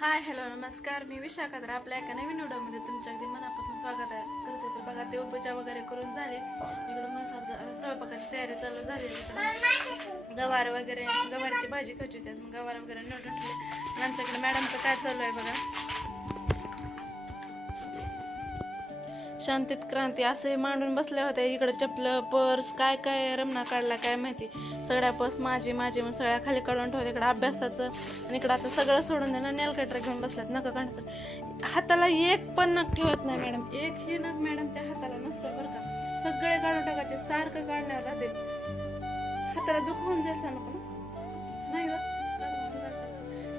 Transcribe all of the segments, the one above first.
Hi hello नमस्कार. मी विशाखा. तर आपल्या एका नवीन व्हिडिओमध्ये तुमच्या अगदी मनापासून स्वागत आहे करते. तर बघा देवपूजा वगैरे करून झाले. इकडं मसाला स्वयंपाकाची तयारी चालू झाली. इकडं गवार वगैरे गवारची भाजी खायची होती. मग गवार वगैरे नटून ठेवले. आमच्याकडे मॅडमचं काय चालू आहे बघा. शांतीत क्रांती असे मांडून बसल्या होत्या. इकडे चपलं पर्स काय काय रमणा काढला काय माहिती. सगळ्या पर्स माझी माझी मग सगळ्या खाली काढून ठेवते. इकडं अभ्यासाचं आणि इकडं आता सगळं सोडून द्यायला नेल कटर घेऊन बसल्यात. नका काढायचं हाताला एक पण नख ठेवत नाही मॅडम. एक ही नख मॅडमच्या हाताला नसतं बरं का. सगळे काढून टाकायचे. सारखं काढण्यावर राहते. हाताला दुख होऊन जाईल सांग पण नाही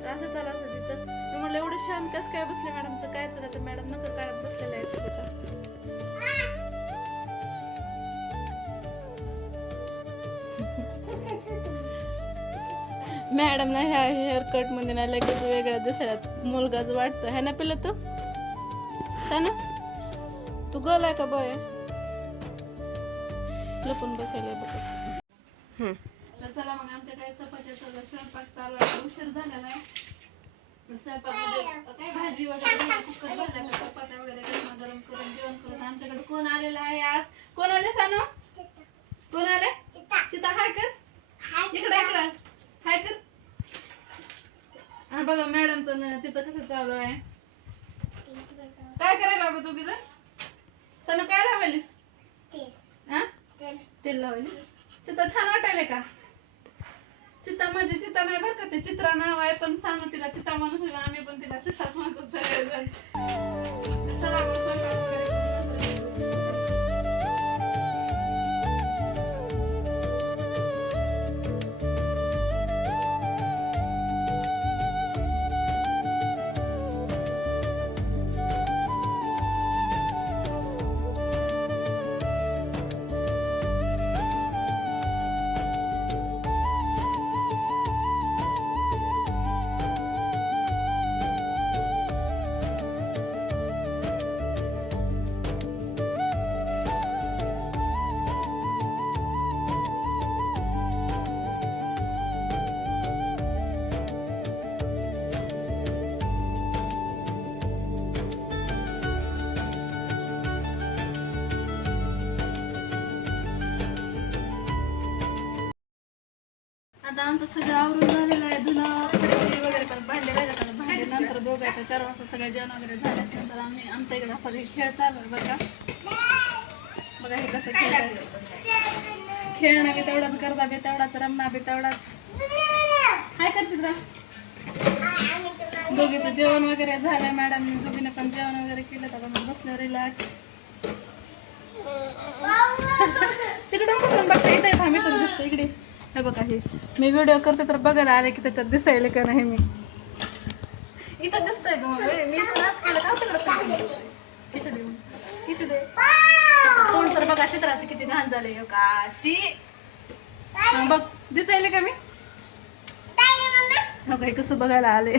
असं चालू असं तिचं. मी म्हणलं एवढं शांत कसं काय बसले मॅडमचं काय चाललं. तर मॅडम नका काढत बसलेलं आहे. मॅडमला ह्या हेअरकट मध्ये ना लगेच वेगळं दिसायला मुलगाच वाटतं है ना. पिलं तू ना तू गर्ल आहे का बॉय लपून बसायला बघ. चला मग आमच्या काय चपात्याचा स्वयंपाक चालू आहे. उशीर झालेला आहे. स्वयंपाकमध्ये काय भाजी वगैरे कुकर भरल्या का चपात्या वगैरे गरम करून जेवण करून. आमच्याकडे कोण आलेलं आहे आज. कोण आले सानू. कोण आले. चिता हाय कर इकडे इकडे हाय कर. आणि बघा मॅडमचं तिचं कसं चालू आहे. काय करायला लागू तू तिथं सानू काय लावायलीस. तेल लावायलीस. चिता छान वाटायले का. चिता म्हणजे चिता नाही बरं का. ते चित्रा नाव आहे पण सांगू तिला चिता म्हणून आम्ही पण तिला चिताच म्हणतो सगळेजण. चला आपण स्वयंपाक वगैरे आता आमचं सगळं आवरून झालेलं आहे. धुणं कपडे वगैरे पण भांडे राहिलं. भांडे नंतर बघायचं 4 वाजता सगळं जेवण वगैरे झाल्यानंतर आम्ही आमच्या इकडे असा खेळ चालू आहे बघा. बघा हे कसं खेळणं बी तेवढाच गरबा बी तेवढाच रमणा बी तेवढाच. हाय कर चित्रा. दोघीचं जेवण वगैरे झालं. मॅडम दोघीने पण जेवण वगैरे केलं. तर मग बसलं रिलॅक्स. तिकडे कुठून बघता इथे थांबितून दिसतं इकडे. हे बघा हे मी व्हिडिओ करते तर बघायला आले की त्याच्यात दिसायला का नाही. मी इथं दिसतंय का मी नाच केलं का तिकडे किती दे कोण तर बघा चित्राचं किती घाण झाले काशी. बघ दिसायले का मी. हो काय कसं बघायला आले.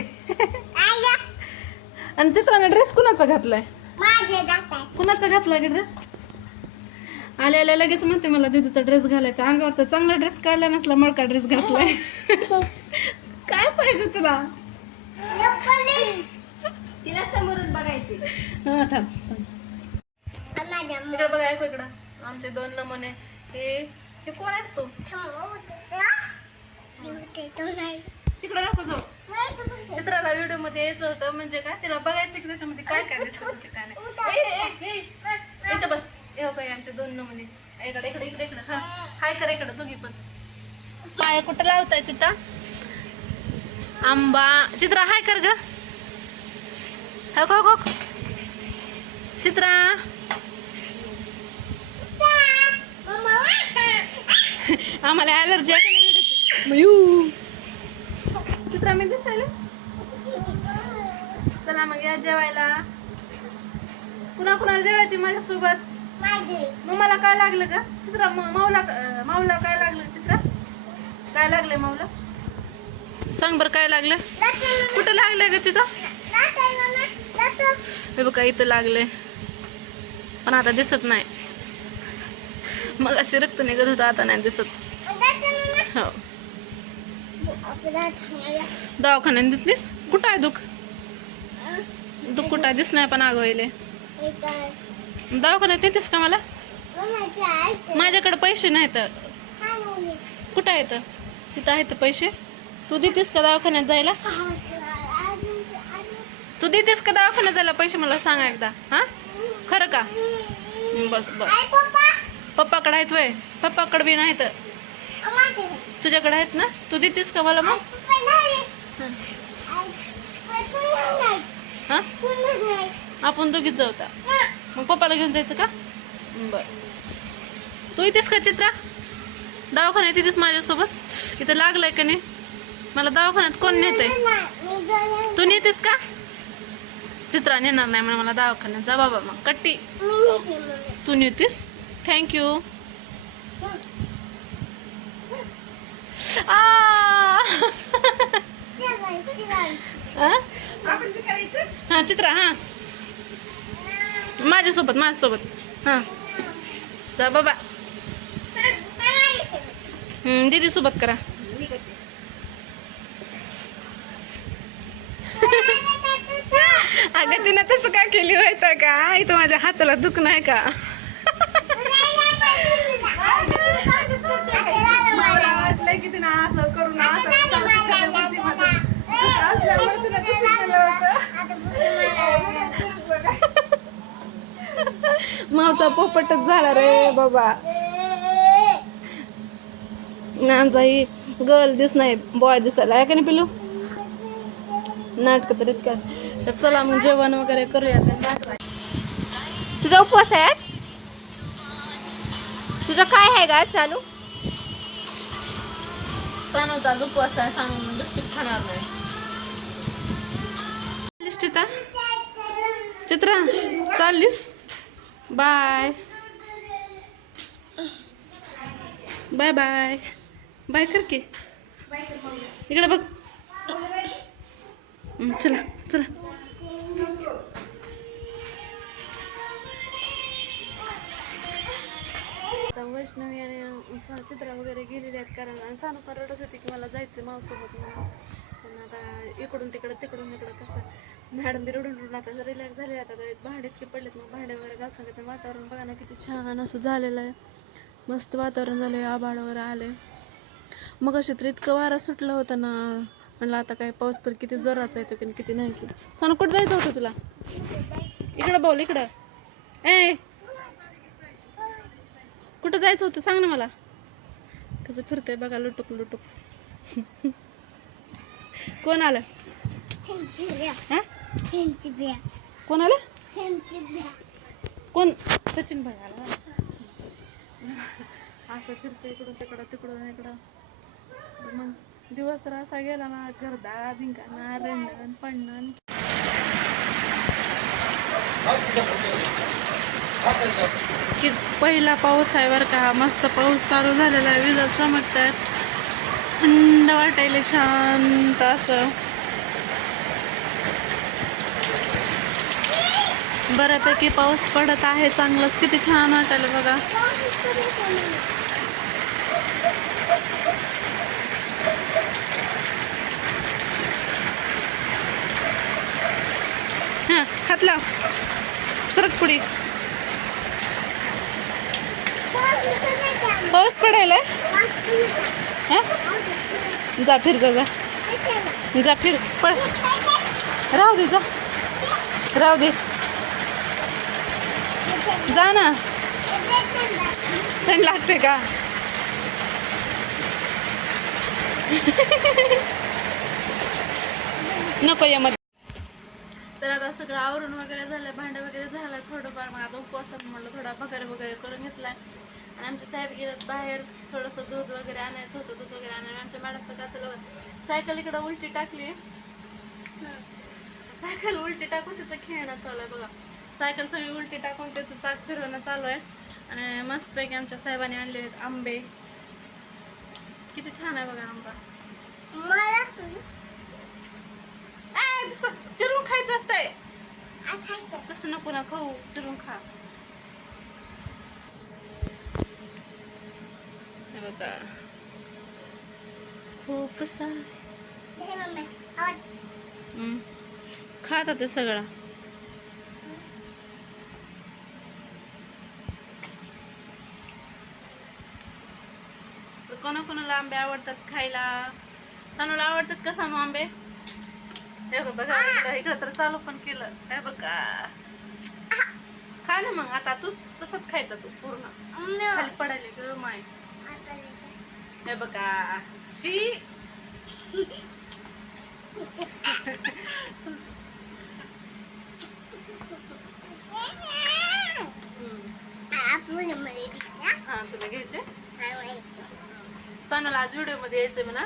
आणि चित्राने ड्रेस कुणाचा घातलाय. कुणाचा घातलाय का ड्रेस. आले आल्या लगेच म्हणते मला दिदूचा ड्रेस घालायचा. अंगावरचा चांगला ड्रेस काढला नसला मळका ड्रेस घातलाय. काय पाहिजे तुला. तिला समोरून बघायचे. इकडे बघा ऐकू इकडं आमचे 2 नमुने. हे कोण असतो तिकडे नको जाऊ. चित्राला व्हिडिओ मध्ये यायचं होतं म्हणजे काय तिला बघायचं की त्याच्यामध्ये काय काय दिसत काय नाही. इथं बस. हे काय आमचे 2 नमुने. इकडे इकडे इकडे इकडे हा हाय कर इकडे तुम्ही पण. पाय कुठं लावताय चित्रा. आंबा चित्रा हाय कर ग. हो चित्रा. आम्हाला ॲलर्जी आहे. चित्रा मी दिसायला. चला मग या जेवायला. कुणा कुणाला जेवायची माझ्यासोबत. मग मला काय लागलं का चित्रा. माऊला काय लागलं चित्रा. काय लागलंय माऊला सांग बरं काय लागलं. कुठं लागलंय ग चित्रा. हे बघा इथं लागलंय पण आता दिसत नाही. मग असे रक्त निघत होतं आता नाही दिसत. हो दवाखान्यात घेतलीस. कुठं आहे दुख. दुकुटा दिस नाही पण आगवले दवाखान्यात येतेस का मला माझ्याकडे पैसे नाहीत कुठं आहेत तिथं आहेत पैसे तू देतेस का दवाखान्यात जायला तू देतेस का दवाखान्यात जायला पैसे मला सांग एकदा हा खरं का बस बस पप्पाकडे आहेत वय पप्पाकडे बी नाहीत तुझ्याकडे आहेत ना तू देतेस का मला मग हा आपण दोघीच जाऊ आता मग पप्पाला घेऊन जायचं का बर तू येतेस का चित्रा दवाखान्यात येतेस माझ्यासोबत इथं लागलंय का नाही मला दवाखान्यात कोण नेतंय तू नेतेस का चित्रा नेणार नाही म्हणून मला दवाखान्यात जा बाबा मग कट्टी तू नेतेस थँक्यू हा चित्रा हा माझ्यासोबत हा जा बाबा दीदी सोबत करा अगं तिनं तसं का केली होतं का इथं माझ्या हाताला दुख नाही का की तिनं असं करून मावचा पोपटच झाला रे बाबा आमचाही गर्ल दिस नाही बॉय दिसायला आहे का नाही पिलू नाटक तर इतकं तर चला मग जेवण वगैरे करूया तुझा उपवास आहे आज तुझा काय आहे का आज चालू सानूचा उपवास आहे सांगून बिस्किट खाणार नाही चित्रा चित्रा चाललीस बाय बाय बाय बाय कर की इकडे बघ चला चला वैष्णवी आणि चित्रा वगैरे गेलेले आहेत कारण सानू पण रडत होती की मला जायचं मावसोबत म्हणून पण आता इकडून तिकडं कसं मॅडम बी रडून आता रिलॅक्स झाले आता भांडेच पडलेत मग भांडे वगैरे घासून घेते वातावरण बघा ना किती छान असं झालेलं आहे मस्त वातावरण झालं आहे आभाळ वगैरे आले मग अशी तर इतकं वारा सुटलं होतं ना म्हणलं आता काय पाऊस तर किती जोराचा येतो की किती नाही की सानू कुठं जायचं होतं तुला इकडं बोल इकडं ए कुठं जायचं होतं सांग ना मला कसं फिरतंय बघा लुटुक लुटुक कोण आलं कोण आलं कोण सचिन भाई आला असं फिरतं इकडून तिकडून इकडं मग दिवस तर असा गेला ना गर्दा भिंकाना रेंडण पडणं की पहिला पाऊस आहे बरं का मस्त पाऊस चालू झालेला आहे विजा चमकतात थंड वाटायला शांत असं बऱ्यापैकी पाऊस पडत आहे चांगलंच किती छान वाटायला बघा हा हात लाव सरक पुढे पाऊस पडायला जा फिर जा फिर पड राहू दे जा राहू दे जा ना थंड लागते का नको यामध्ये तर आता सगळं आवरून वगैरे झालं भांडे वगैरे झालं थोडंफार मग आता उपवासात म्हटलं थोडा भगर वगैरे करून घेतलाय आणि आमच्या साहेब गेल्यात बाहेर थोडंसं दूध वगैरे आणायचं होतं दूध वगैरे आणायला आमच्या मॅडमचं का चालू सायकल इकडं उलटी टाकली सायकल उलटी टाकून तिचं खेळणं चालू आहे बघा सायकल सगळी उलटी टाकून त्याचं चाक फिरवणं चालू आहे आणि मस्तपैकी आमच्या साहेबांनी आणलेले आहेत आंबे किती छान आहे बघा आंबा चिरून खायचं असतंय तसं नको ना खाऊ चिरून खा बघा खूप खात ते सगळं कोणाकोणाला आंबे आवडतात खायला. सानूला आवडतात का सानू आंबे? हे बघा इकडं तर चालू पण केलं. हे बघा खा ना मग. आता तू तसंच खायचा तू पूर्ण. खाली पडायले ग माय. हे बघा शी. हा तुला घ्यायचे. सानूला आज व्हिडिओ मध्ये यायचंय म्हणा.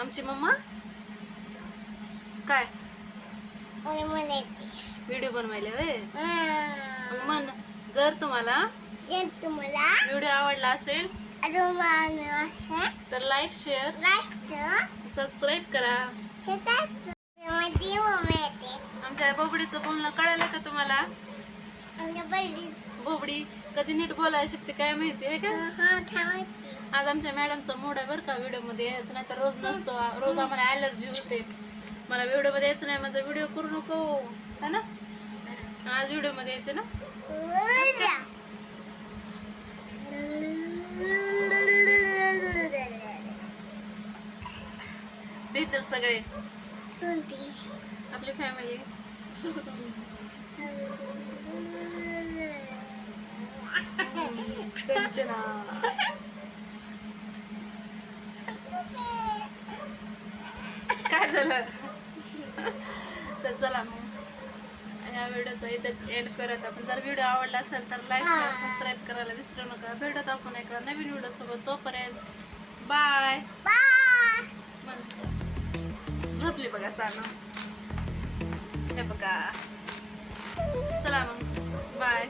आमची मम्मा काय व्हिडिओ बनवायला होय. मग म्हण जर तुम्हाला व्हिडिओ आवडला असेल तर लाईक शेअर सबस्क्राईब करा. आमच्या बोबडीचं बोलणं कळालं का तुम्हाला? बोबडी कधी नीट बोलायला शिकते काय माहिती आहे का? आज आमच्या मॅडमचा मूड आहे बरं का व्हिडिओ मध्ये यायचं नाही तर रोज नसतो. रोज आम्हाला ॲलर्जी होते. मला व्हिडिओ मध्ये यायचं नाही. माझा व्हिडिओ करू नको है ना. आज व्हिडिओ मध्ये यायचं ना. भेटल सगळे आपली फॅमिली. काय झालं? तर चला मग या व्हिडिओचा इथेच एंड करत आपण. जर व्हिडिओ आवडला असेल तर लाईक शेअर सबस्क्राईब करायला विसरू नका. भेटत आपण एका नवीन व्हिडिओ सोबत. तोपर्यंत बाय. झोपली बघा सानू. हे बघा चला मग बाय.